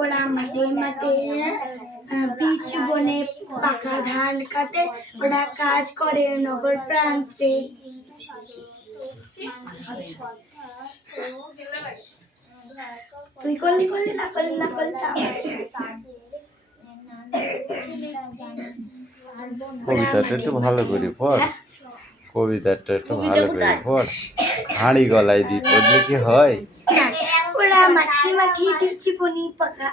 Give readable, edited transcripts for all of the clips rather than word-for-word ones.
ওরা মাঠে মাঠে বীজ বনে পাকা ধান কাটে, ওরা কাজ করে নগর প্রান্তে। তুই করলি করলি না করলি না করতাম। কবিতাটা একটু ভালো করে পড়, কবিতাটা একটু ভালো করে পড়। হাঁড়ি গলায় দিয়ে পড়লে কি হয়? ওরা মাঠে মাঠে বীজ বনে পাকা,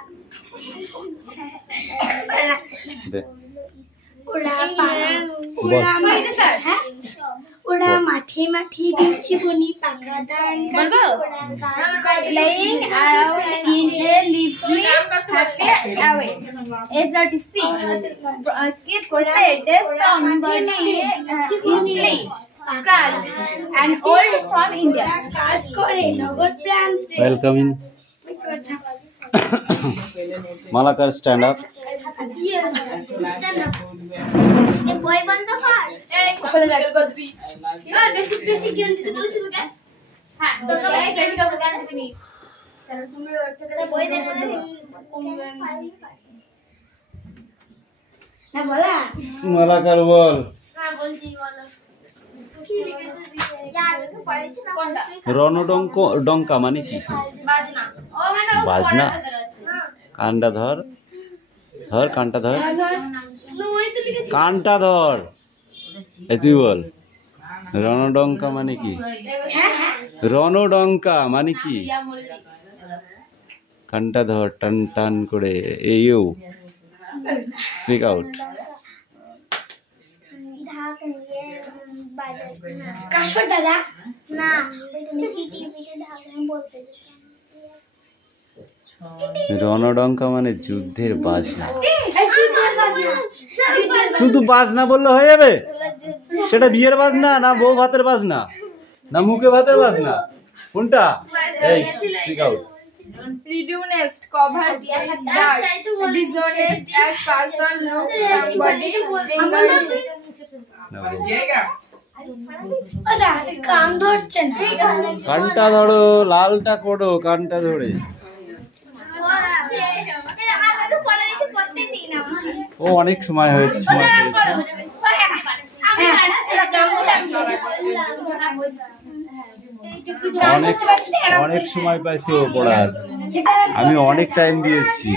ওরা মাঠে মাঠে বীজ বনে পাকা ধান Playing around in a lively happy away. SRTC proceeded somebody easily crash and old from India. Welcome in. Malakar, stand up. Boy band the car. Basic জ্ঞান দিতে বলেছিল কে? হ্যাঁ, তোকে basic জ্ঞান দিতে নি। চলো তুমি ওর থেকে বই দেখো না বলা? মালাকার বল। হ্যাঁ বলছি বলো। কি লিখেছে দিতে? যা লিখে পড়েছি না কোনটা? রণডঙ্ক ডঙ্কা মানে কি? বাজনা। ও মানে বাজনা। কানটা ধর, ধর কানটা ধর, কানটা ধর। এই তুই বল, রণডঙ্কা মানে কি? রণডঙ্কা মানে কি? কানটা ধর, টান টান করে। You speak out. কাশর দাদা না টিভিতে ঢাকায় বলতে। রণডঙ্কা মানে যুদ্ধের বাজনা। শুধু বাজনা বললে হয়ে যাবে? সেটা বিয়ের বাজনা না বউ ভাতের বাজনা না মুখে ভাতের বাজনা? কোনটা? এই speak out. Reduced covered with dirt, dishonest as person looks somebody কান ধরছে না, কানটা ধরো, লালটা করো, কানটা ধরে। ও অনেক সময় হয়েছে, সময় অনেক অনেক সময় পাইছি ও পড়ার। আমি অনেক টাইম দিয়েছি।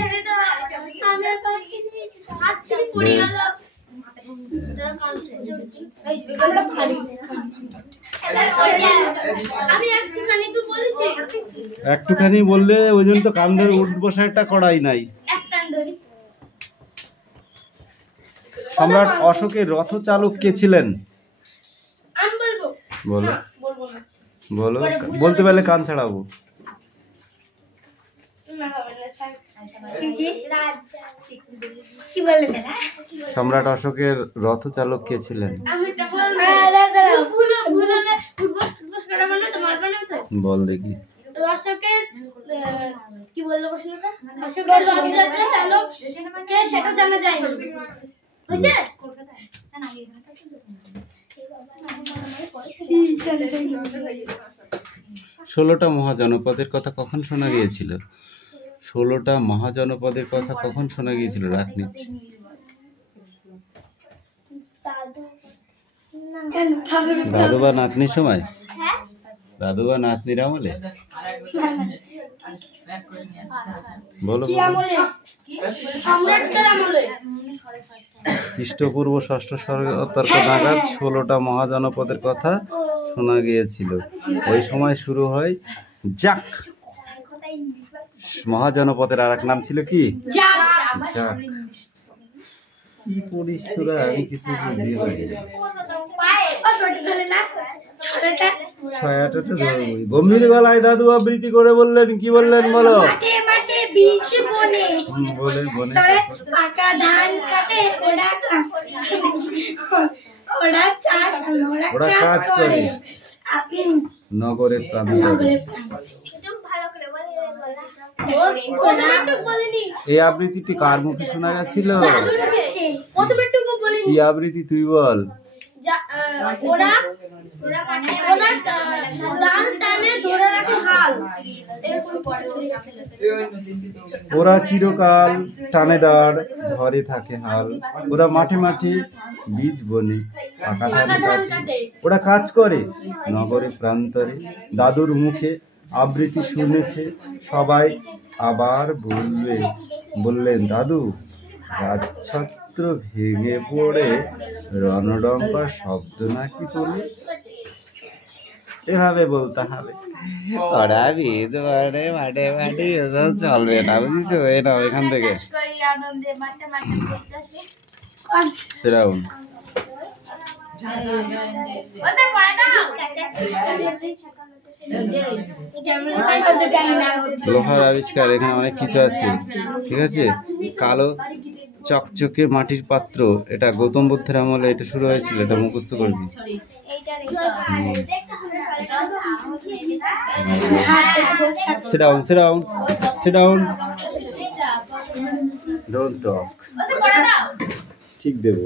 একটুখানি বললে ওই জন্য তো কান ধরে উঠ বসাটা করাই নাই। সম্রাট অশোকের রথচালক কে ছিলেন? বলো বলো, বলতে পারলে কান ছাড়াবো। সম্রাট অশোকের রথচালক কে ছিলেন? বল দেখি। অশোকের কি বললো প্রশ্নটা? অশোকের রথচালক কে সেটা জানা যায় না। বুঝছে? কলকাতায় না আগে ভাতা ছিল। 16টা মহাজনপদের কথা কখন শোনা গিয়েছিল? 16টা মহাজনপদের কথা কখন শোনা গিয়েছিল? রাখ নিচ্ছি। দাদু বা নাতনির সময়? দাদু বা নাতনির আমলে? বলো খ্রিস্টপূর্ব 6ষ্ঠ শতক নাগাদ 16টা মহাজনপদের কথা শোনা গিয়েছিল। ওই সময় শুরু হয় জাক। মহাজনপদের আর এক নাম ছিল কি? জাক। কি পড়িস তোরা? আমি কিছু বুঝি গম্ভীর গলায় দাদু আবৃত্তি করে বললেন, কি বললেন বলো? বলে বনে পাকা ধান কাটে, ওরা কাজ করে নগরের প্রান্তে। এই আবৃত্তিটি কার মুখে শোনা গেছিল? কি আবৃত্তি তুই বল? ওরা ধান টানে ধরে রাখে হাল, এরকম ওরা চিরকাল টানে দাঁড়, ধরে থাকে হাল। ওরা মাঠে মাঠে বীজ বনে, পাকা ধান কাটে। ওরা কাজ করে নগরে প্রান্তরে, দাদুর মুখে আবৃত্তি শুনেছে সবাই। আবার বললেন দাদু, রাজছত্র ভেঙে পড়ে রণডঙ্কার শব্দ নাকি তোলে। এভাবে বলতে হবে। ওরা বীজ বনে মাঠে মাঠে, এসব চলবে না, বুঝিস? এই নাও এখান থেকে শ্রাবণ। লোহার আবিষ্কার, এখানে অনেক কিছু আছে, ঠিক আছে? কালো চকচকে মাটির পাত্র, এটা গৌতম বুদ্ধের আমলে এটা শুরু হয়েছিল, এটা মুখস্থ করবি। Sit down, sit down, sit down. Don't talk. ঠিক দেবো।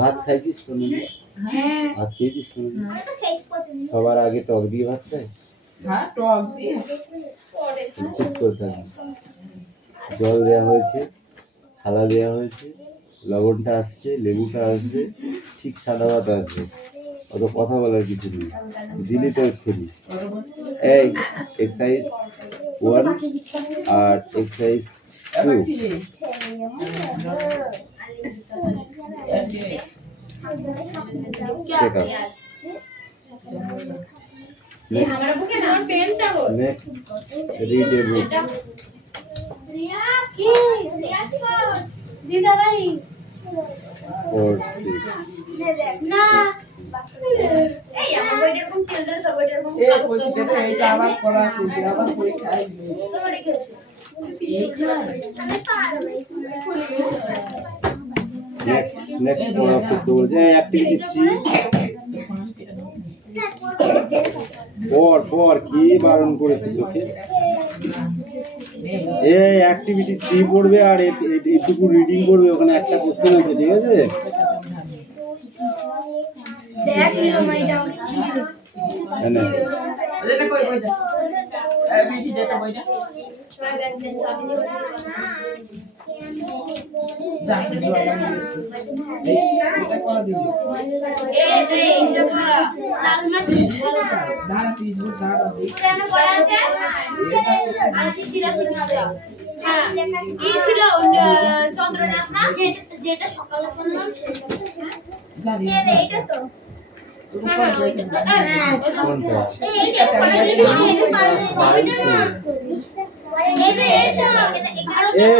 ভাত খাইছিস কোনদিন? ভাত খেয়েছিস কোনদিন? সবার আগে টক দিয়ে ভাত খায়? ঠিক করতে হবে। জল দেওয়া হয়েছে, থালা দেওয়া হয়েছে, লবণটা আসছে, লেবুটা আসবে, ঠিক সাদা ভাত আসবে। অত কথা বলার কিছু নেই, দিলি তো এক্ষুনি। এই exercise 1 R exercise 2। Next, read a book. Or 6. Next পড়া করতে বলছে অ্যাক্টিভিটি 3। পর কি বারণ করেছে তোকে? এই অ্যাক্টিভিটি 3 পড়বে আর এইটুকু রিডিং করবে, ওখানে একটা কোশ্চেন আছে, ঠিক আছে? চন্দ্রনাথ না যেটা সকালে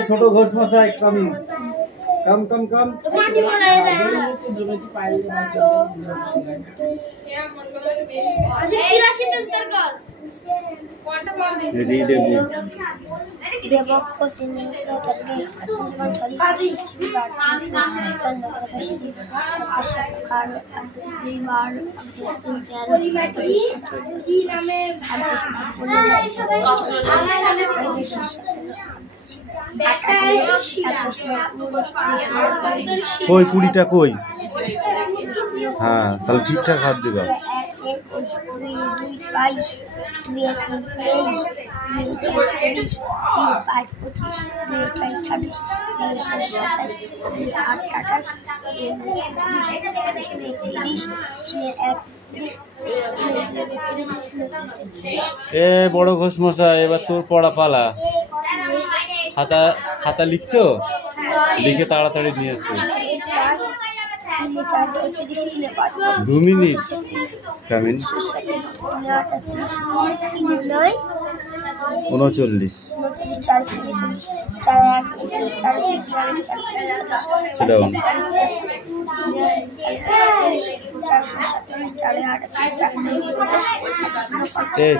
ছোট ঘোষ মশাই coming, come come come. Read a book. কই 20টা কই? হ্যাঁ, তাহলে ঠিকঠাক হাত দিবা। 1 বড় ঘোষ মশাই, এবার তোর পড়া পালা। খাতা লিখছো? লিখে তাড়াতাড়ি নিয়ে এসো। 2 মিনিট। কামিন। 39। Sit down.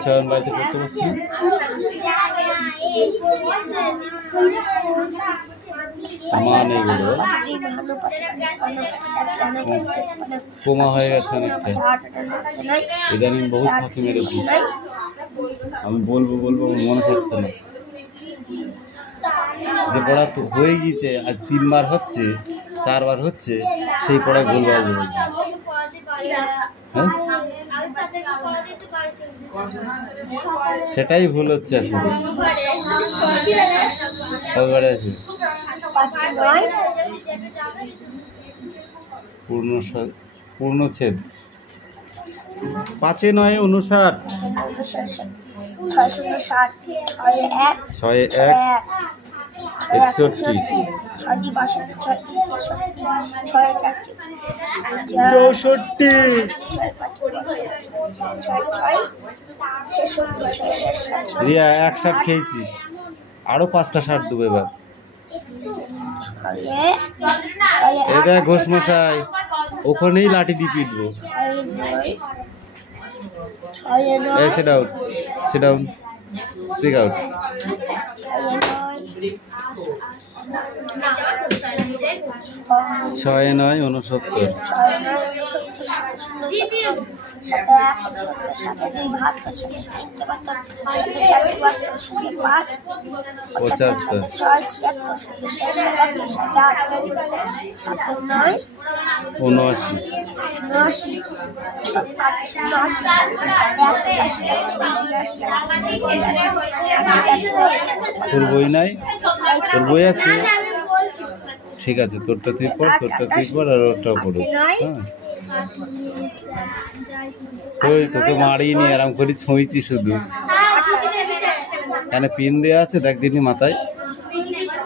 চয়ন বাড়িতে পড়তে পারছি। আমার নেই বলো, কোমা হয়ে গেছে অনেকটা, ইদানিং বহুত ফাঁকি মেরেছি। আমি বলবো মনে থাকছে না। যে পড়া তো হয়ে গিয়েছে, আজ 3 বার হচ্ছে, 4 বার হচ্ছে, সেই পড়া ভুলবার বলবো। হ্যাঁ সেটাই ভুল হচ্ছে এখন। কতবারে আছে? পূর্ণচ্ছেদ 5 9 59 6 1 61 64 রিয়া 1 শার্ট খেয়েছিস, আরো 5টা শার্ট দেবো এবার। এই দেখ ঘোষ মশাই, ওখানেই লাঠি দিয়ে পিটবো। sit down, sit down, speak out. 6 9 69 তোর বই নাই? তোর বই আছে? ঠিক আছে, তোরটা তুই পড়, তোরটা তুই পড়, আর ওরটাও পড়ো। হ্যাঁ ওই তোকে মারিনি, আরাম করে ছুঁইছি শুধু। এখানে পিন দেওয়া আছে, দেখ দিনই মাথায়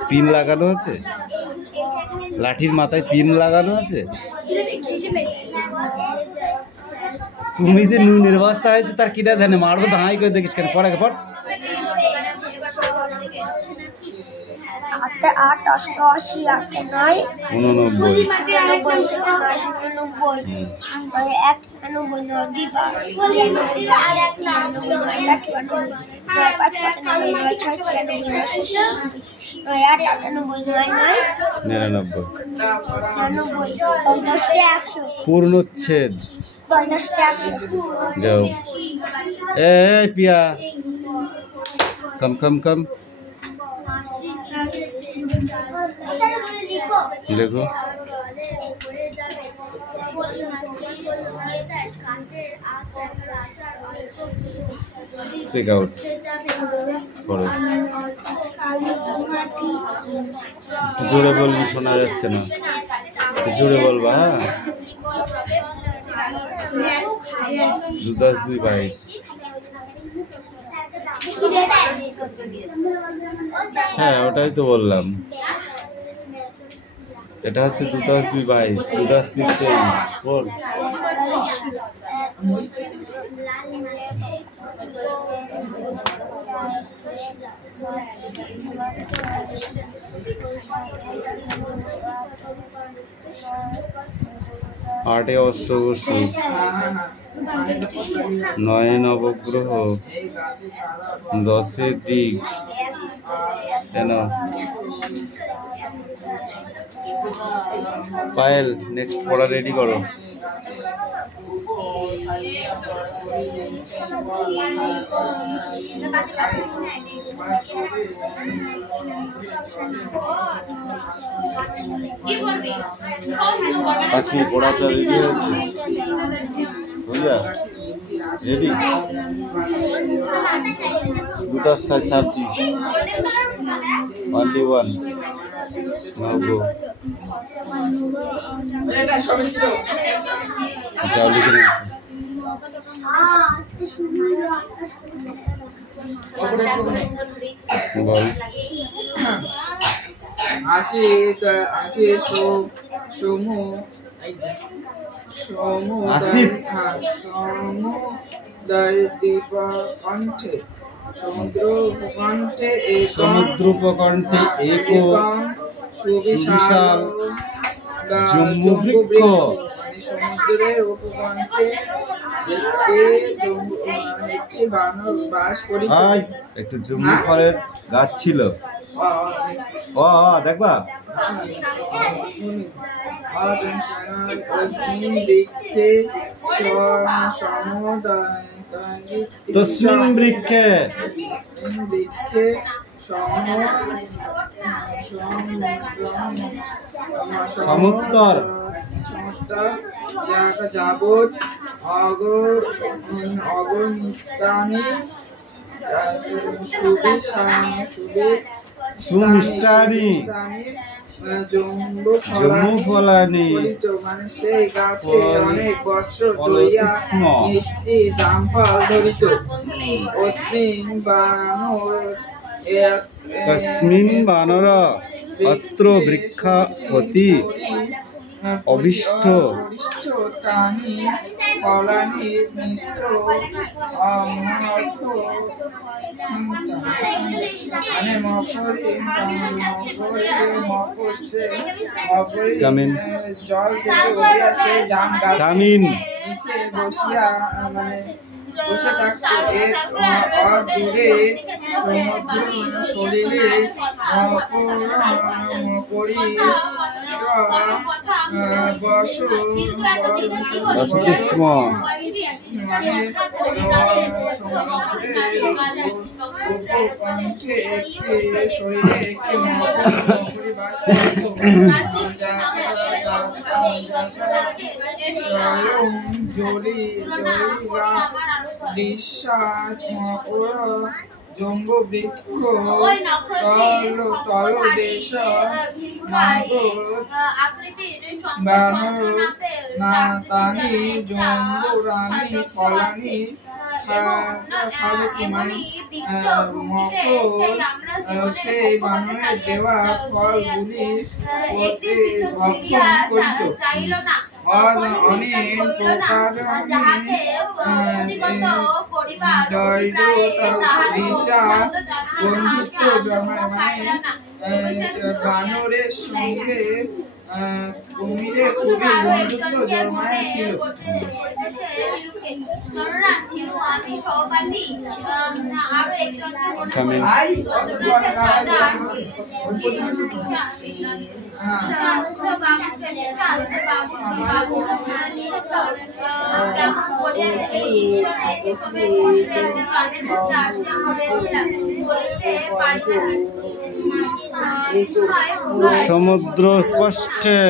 পিন লাগানো আছে, লাঠির মাথায় পিন লাগানো আছে। তুমি যে নুনের বস্তা হয়েছে তার কিনা জানে, মারবো দাঁড়াই করে দেখিস কেন? পড়াকে পড়। 8 88 89 পূর্ণচ্ছেদ। যাও এই পিয়া, কম কম কম দেখো। স্পিক আউট করো, জোরে বলবি, শোনা যাচ্ছে না, জোরে বলবা। হ্যাঁ 2 10 2 22। হ্যাঁ ওটাই তো বললাম, এটা হচ্ছে 2 10 2 22, 2 10 3 23। বল। আটে অষ্টবসু, 9 নবগ্রহ, 10 দিক। কেন পায়েল, নেক্সট পড়া রেডি করো। পাখি পড়াটা রেডি হয়েছে? বুঝলা রেডি? 2 10 6 26 21 নাও গো। যাও লিখে নিয়ে বল। 80 সমুদ্রকণ্ঠে সমুদ্রোপকণ্ঠে এক সুবিশাল জম্বুবৃক্ষ। সমুদ্রের উপকণ্ঠে একটি বানর বাস করিত। একটু জম্বু ফলের গাছ ছিল। দেখবা তস্মিন বৃক্ষে সমুত্তর যাবৎ অগণিতানি সুমিষ্টানি জম্বু ফলানি মানে সেই গাছে অনেক বছর ধরিয়া মিষ্টি জামফল ধরিত। তস্মিন বানর অত্র বৃক্ষপতি অভীষ্ট তানি ফলানি মিষ্ট কামিন জল থেকে উঠিয়াছে জাম গাছ কামিন নিচে বসিয়া মানে বসে থাকতো। এর অদূরে সমুদ্র শরীরে বসতিস্ম শরীরে একটি জম্বু বৃক্ষ তলদেশ তানি জম্বুরানি ফলানি সেই বানরের দেওয়া ফলগুলি ভক্ষণ করিত। অনেক প্রকার বন্ধুত্ব জন্মায়। মানে বানরের সঙ্গে কুমিরের খুবই বন্ধুত্ব জন্মাইছিল। সমুদ্র কষ্টে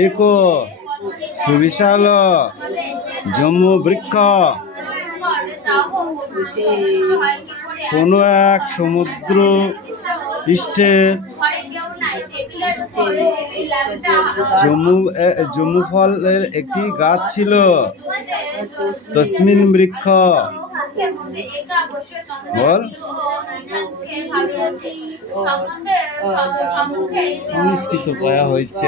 এক সুবিশাল জম্বু বৃক্ষ কোন এক সমুদ্র পৃষ্ঠে জম্বু ফলের একটি গাছ ছিল। তস্মিন বৃক্ষ বল সংস্কৃত পায়া হয়েছে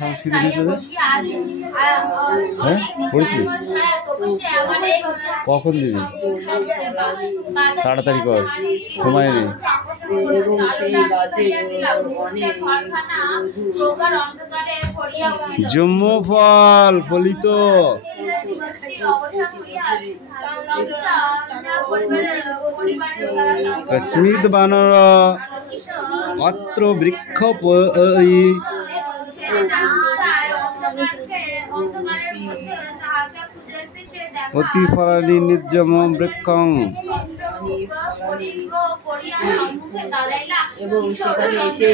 সংস্কৃত হ্যাঁ পড়েছিস? কখন দিবি? তাড়াতাড়ি কর, সময় নেই। জম্বু ফল ফলিত কস্মিদ বানর অত্র বৃক্ষ প্রতিফলানি নির্জম বৃক্ষং এবং সেখানে এসে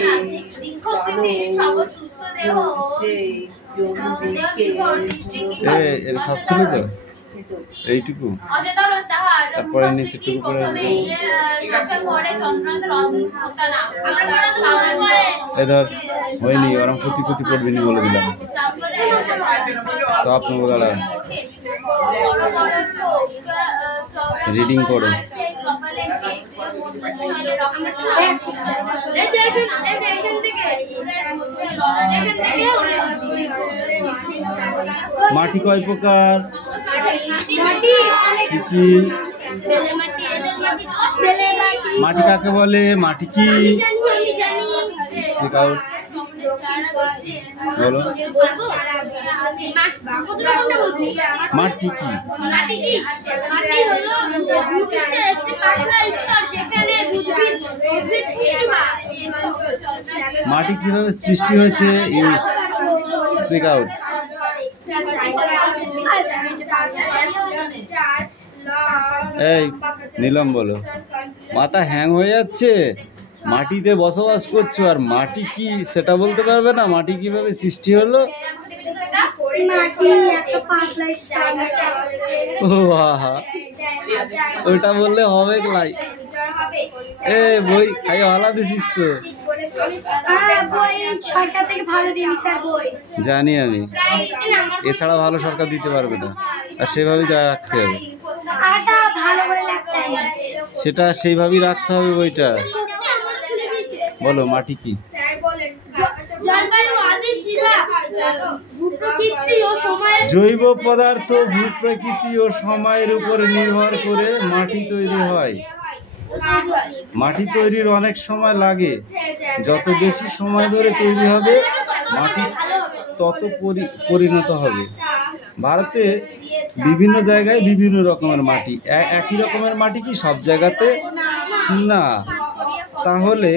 এর সব ছিল তো এইটুকু, তারপরে নিচেটুকু করে ধর হয়নি, ওরম ক্ষতি ক্ষতি পড়বি নি বলে দিলাম। সব নেবো, দাঁড়া রিডিং করো। মাটি কয় প্রকার? কি মাটি কাকে বলে? মাটি কি? স্পিক আউট বলো। মাটি কি? মাটি কিভাবে সৃষ্টি হয়েছে? Speak out. এই নীলম বলো, মাথা হ্যাং হয়ে যাচ্ছে। মাটিতে বসবাস করছো আর মাটি কি সেটা বলতে পারবে না? মাটি কিভাবে সৃষ্টি হলো? মাটি একটা পাতলা স্ট্রাকচার। ও বাবা, ওইটা বললে হবে লাই। এ বই খাই হলা দিছিস তো? বই সরকার থেকে ভালো দিবি স্যার বই। জানি আমি, এছাড়া ভালো সরকার দিতে পারবে না, আর সেভাবেই রাখতে হবে। আরটা ভালো করে লাগতে হবে, সেটা সেইভাবেই রাখতে হবে বইটা। বলো মাটি কি? জলবায়ু আদি শিলা ভূপ্রকৃতি ও সময়ের জৈব পদার্থ ভূপ্রকৃতি ও সময়ের উপরে নির্ভর করে মাটি তৈরি হয়। মাটি তৈরির অনেক সময় লাগে। যত বেশি সময় ধরে তৈরি হবে মাটি তত পরিণত হবে। ভারতে বিভিন্ন জায়গায় বিভিন্ন রকমের মাটি। একই রকমের মাটি কি সব জায়গাতে? না। তাহলে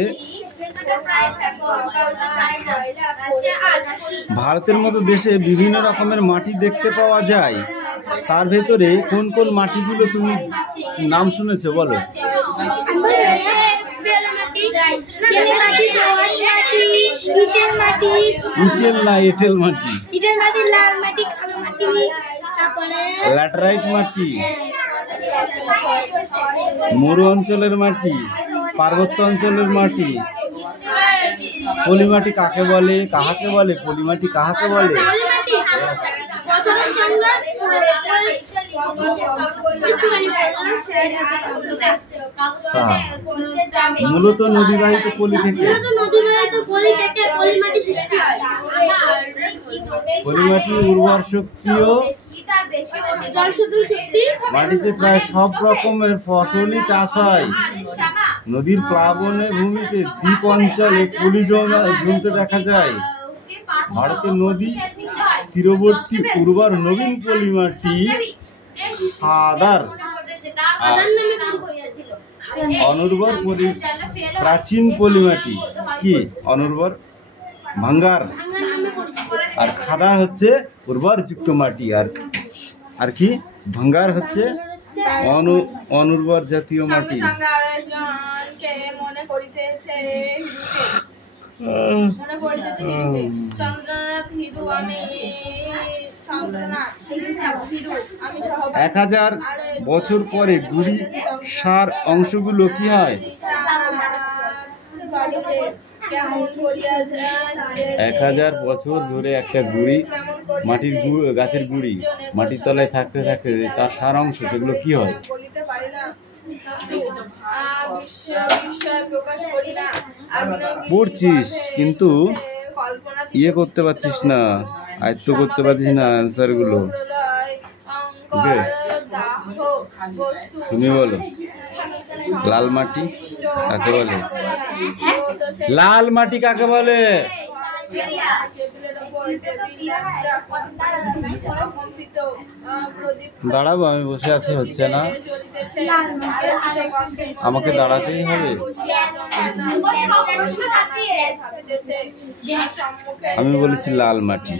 ভারতের মতো দেশে বিভিন্ন রকমের মাটি দেখতে পাওয়া যায়। তার ভেতরে কোন কোন মাটিগুলো তুমি নাম শুনেছো বলো? এঁটেল মাটি, লাল মাটি, কালো মাটি, তারপরে ল্যাটেরাইট মাটি, মরু অঞ্চলের মাটি, পার্বত্য অঞ্চলের মাটি। পলিমাটি কাকে বলে? কাহাকে বলে? পলিমাটি কাহাকে বলে? মূলত নদীবাহিত পলি থেকে পলিমাটি উর্বর শক্তি ও মাটিতে প্রায় সব রকমের ফসলই চাষ হয়। নদীর প্লাবনে ভূমিতে দ্বীপ অঞ্চলে পলি জমতে দেখা যায়। ভারতের নদী তীরবর্তী উর্বর নবীন পলিমাটি খাদার আর অনুর্বর প্রাচীন পলিমাটি কি? অনুর্বর ভাঙ্গার, আর খাদার হচ্ছে উর্বর যুক্ত মাটি, আর কি ভাঙ্গার হচ্ছে অনুর্বর জাতীয় মাটি। এক 1000 বছর পরে গুড়ি সার অংশগুলো কি হয়? 1000 বছর ধরে একটা গুড়ি মাটির গাছের গুড়ি মাটির তলায় থাকতে থাকতে তার সার অংশ সেগুলো কি হয়? পড়ছিস কিন্তু ইয়ে করতে পারছিস না, আয়ত্ত করতে পারছিস না অ্যান্সার গুলো। তুমি বলো লাল মাটি কাকে বলে? লাল মাটি কাকে বলে? দাঁড়াবো, আমি বসে আছি, হচ্ছে না, আমাকে দাঁড়াতেই হবে। আমি বলেছি লাল মাটি।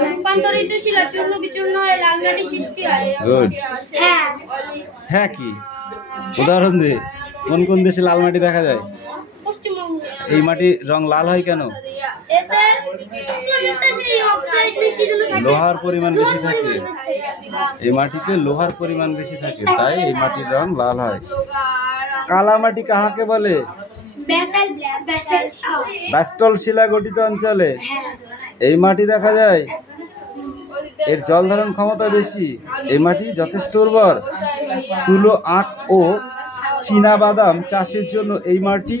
রূপান্তরিত শিলা চূর্ণ বিচূর্ণ হয়ে লাল মাটি সৃষ্টি হয়। গুড। হ্যাঁ কি উদাহরণ দে, কোন কোন দেশে লাল মাটি দেখা যায়? পশ্চিমবঙ্গে। এই মাটির রং লাল হয় কেন? লোহার পরিমাণ বেশি থাকে, এই মাটিতে লোহার পরিমাণ বেশি থাকে, তাই এই মাটির রং লাল হয়। কালা মাটি কাহাকে বলে? ব্যাসল্ট শিলা গঠিত অঞ্চলে এই মাটি দেখা যায়। এর জল ধারণ ক্ষমতা বেশি, এই মাটি যথেষ্ট উর্বর। তুলো, আখ ও চীনা বাদাম চাষের জন্য এই মাটি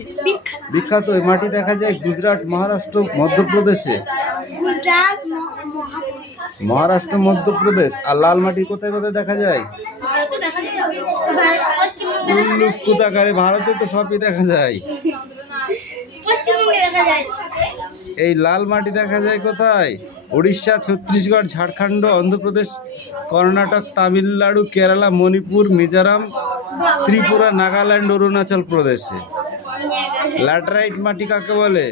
বিখ্যাত। এই মাটি দেখা যায় গুজরাট, মহারাষ্ট্র, মধ্যপ্রদেশে। মহারাষ্ট্র, মধ্যপ্রদেশ। আর লাল মাটি কোথায় কোথায় দেখা যায়? কোথাকারে ভারতে তো সবই দেখা যায়। এই লাল মাটি দেখা যায় কোথায়? উড়িষ্যা, ছত্তিশগড়, ঝাড়খণ্ড, অন্ধ্রপ্রদেশ, কর্ণাটক, তামিলনাড়ু, কেরালা, মণিপুর, মিজোরাম, ত্রিপুরা, নাগাল্যান্ড, অরুণাচল প্রদেশে। ল্যাটেরাইট মাটি কাকে বলে?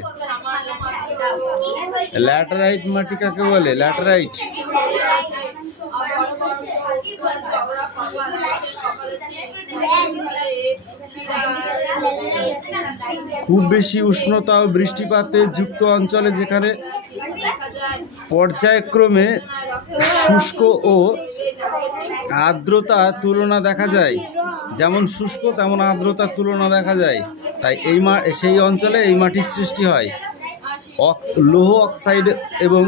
ল্যাটেরাইট মাটি কাকে বলে? ল্যাটেরাইট খুব বেশি উষ্ণতা ও বৃষ্টিপাতে যুক্ত অঞ্চলে যেখানে পর্যায়ক্রমে শুষ্ক ও আর্দ্রতা তুলনা দেখা যায়, যেমন শুষ্ক তেমন আর্দ্রতার তুলনা দেখা যায়, তাই সেই অঞ্চলে এই মাটির সৃষ্টি হয়। লৌহ অক্সাইড এবং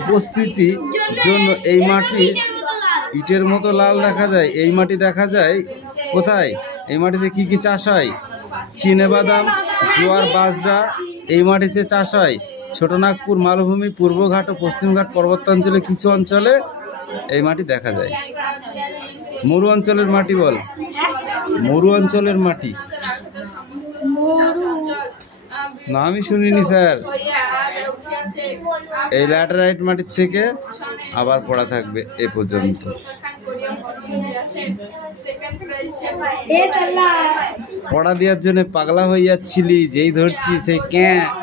উপস্থিতির জন্য এই মাটি ইটের মতো লাল দেখা যায়। এই মাটি দেখা যায় কোথায়? এই মাটিতে কি কি চাষ হয়? চিনেবাদাম, জোয়ার, বাজরা এই মাটিতে চাষ হয়। ছোটনাগপুর মালভূমি, পূর্বঘাট ও পশ্চিমঘাট পর্বতাঞ্চলে কিছু অঞ্চলে এই মাটি দেখা যায়। মরু অঞ্চলের মাটি বল। মরু অঞ্চলের মাটি না, আমি শুনিনি স্যার। এই ল্যাটেরাইট মাটির থেকে আবার পড়া থাকবে এ পর্যন্ত। পড়া দেওয়ার জন্য পাগলা হয়ে যাচ্ছিলি, যেই ধরছি সেই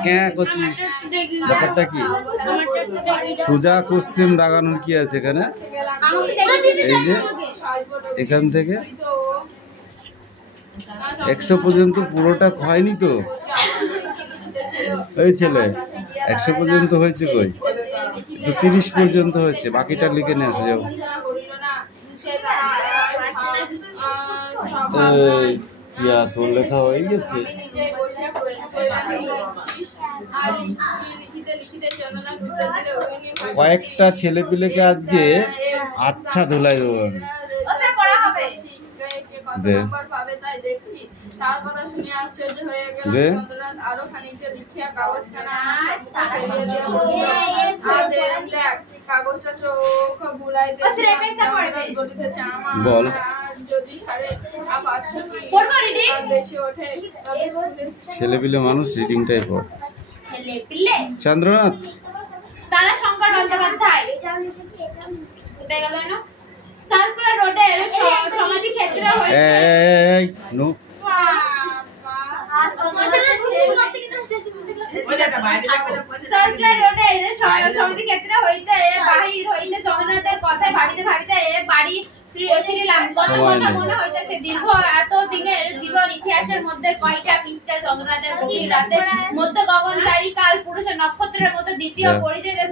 ক্যাঁ করছিস। ব্যাপারটা কি? সোজা কোশ্চেন দাগানোর কি আছে এখানে? এই যে এখান থেকে 100 পর্যন্ত পুরোটা হয়নি তো এই ছেলে, 100 পর্যন্ত হয়েছে কই? তো 30 পর্যন্ত হয়েছে, বাকিটা লিখে নিয়ে আসে যাও। তোর লেখা হয়ে গেছে? কয়েকটা ছেলে পিলেকে আজকে আচ্ছা ধুলাই দেবো। বল ছেলেপিলে মানুষ রিডিংটাই পড়। চন্দ্রনাথ তারা শঙ্কর বন্দ্যোপাধ্যায় সার্কুলার রোডের সমাধি ক্ষেত্র হইতে বাহির হইতে চন্দ্রনাথের কথায় ভাবিতে ভাবিতে বাড়ি ফিরিলাম। কত কথা মনে হইতেছে, দীর্ঘ এত দিনের জীবন ইতিহাসের মধ্যে কয়টা পৃষ্ঠা চন্দ্রনাথের গভীর রাতের মধ্যে গগনচারী কাল পুরুষের নক্ষত্রের মতো দ্বিতীয় পরিচয়ে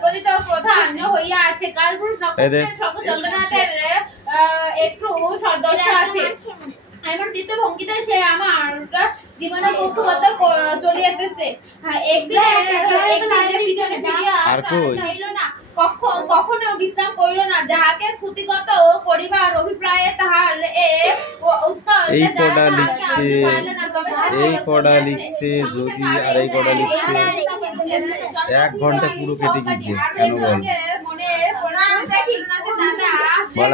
প্রতীত প্রধান হইয়া আছে। কাল পুরুষ নক্ষত্রের সঙ্গে চন্দ্রনাথের একটু সদস্য আছে। এমন দ্বিতীয় ভঙ্গিতে সে আমার জীবনে কক্ষপথ চলিয়াতেছে। একদিনে পিছনে ফিরিয়া চাইল না, কখনো বিশ্রাম করিল না। যাহাকে ক্ষতিগত করিবার অভিপ্রায়ে তাহার এই পড়া লিখতে যদি আর এই পড়া লিখতে 1 ঘন্টা পুরো কেটে গেছে। কেন বল? বল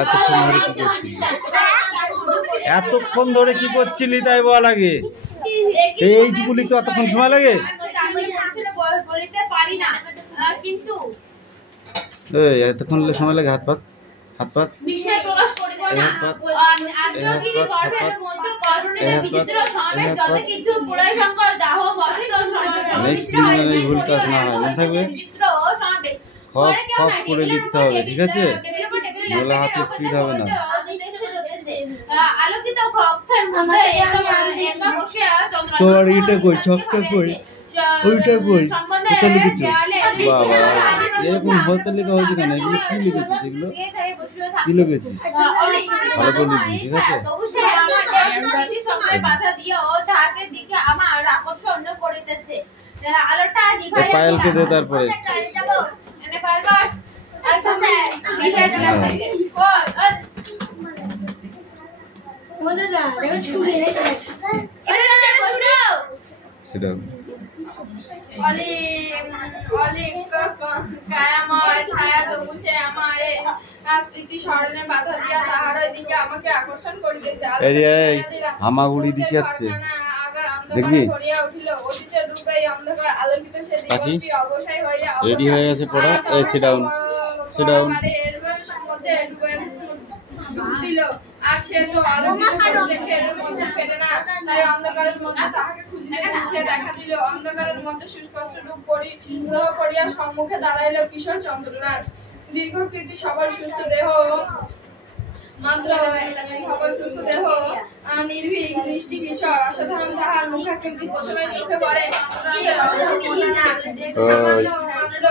এতক্ষণ ধরে কি করছিলি তাই বল আগে। এইটুকু লিখতে এতক্ষণ সময় লাগে? এতক্ষণ সময় লাগে? হাত পাত ভুল কাজ না হয়, মনে থাকবে। খপ খপ করে লিখতে হবে, ঠিক আছে? বলে হাতে স্পিড হবে না। তোর এটা কই, ছকটা কই, ওইটা কই, কোথায় লিখেছ? বাবা এরকম হতে লেখা হয়েছে কেন? এগুলো কি লিখেছিস? এগুলো কি লিখেছিস? ভালো করে লিখবি, ঠিক আছে? পায়েলকে দে তারপরে। সেটা হামাগুড়ি দিকে যাচ্ছে, দেখবি? রেডি হয়ে গেছে পড়া। Sit down, sit down. আর সে তো ফেটে না, তাই অন্ধকারের মধ্যে তাহাকে খুঁজিতেছি। সে দেখা দিল অন্ধকারের মধ্যে সুস্পষ্ট রূপ করিয়া সম্মুখে দাঁড়াইল কিশোর চন্দ্রনাথ। দীর্ঘকৃতি সবার সুস্থ দেহ মাত্র সকল সুস্থ দেহ নির্ভীক দৃষ্টি কিশোর অসাধারণ তাহার মুখাকৃতি প্রথমে চোখে পড়ে সামান্য মাত্র